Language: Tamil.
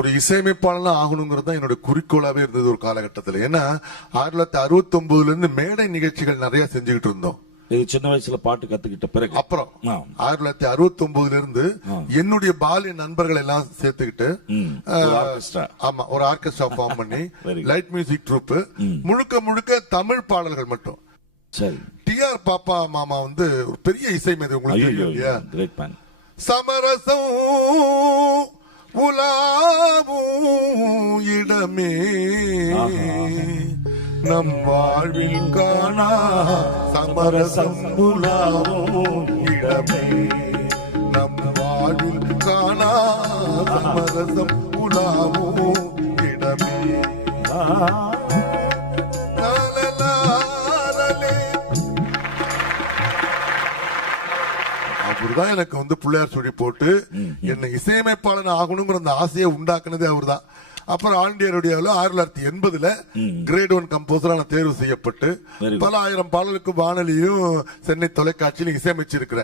ஒரு இசையமைப்பாளனா ஆகணுங்கிறது தான் என்னோட குறிக்கோளாவே இருந்தது ஒரு காலகட்டத்தில். ஏன்னா 1969 இருந்து மேடை நிகழ்ச்சிகள் நிறைய செஞ்சுக்கிட்டு இருந்தோம். இது சின்ன வயசுல பாட்டு கத்துக்கிட்ட பிறகு அப்புறம் 1969 இருந்து என்னுடைய பாலிய நண்பர்கள் எல்லாம் சேர்த்துக்கிட்டு ஆமா ஒரு ஆர்கெஸ்ட்ரா ஃபார்ம் பண்ணி லைட் மியூசிக் ட்ரூப் முழுக்க முழுக்க தமிழ் பாடல்கள் மட்டும். டிஆர் பாப்பா மாமா வந்து ஒரு பெரிய இசை மேதை, உங்களுக்கு தெரியும் இல்லையா? சமரசம் உலாவும் இடமே நம் வாழ்வில் காணா சமரசம் உலாவும் இடமே நம் வாழ்வில் காணா சமரசம் உலாவும் இடமே. அவர்தான் எனக்கு வந்து பிள்ளையார் சொல்லி போட்டு என்னை இசையமைப்பாளன் ஆகணுங்கிற அந்த ஆசையை உண்டாக்குனதே அவர்தான். அப்புறம் ஆல் இந்தியா ரேடியோவில் 1980 கிரேட் 1 கம்போசரா நான் தேர்வு செய்யப்பட்டு பல ஆயிரம் பாடலுக்கு வானொலியும் சென்னை தொலைக்காட்சியிலும் இசையமைச்சிருக்கிறேன்.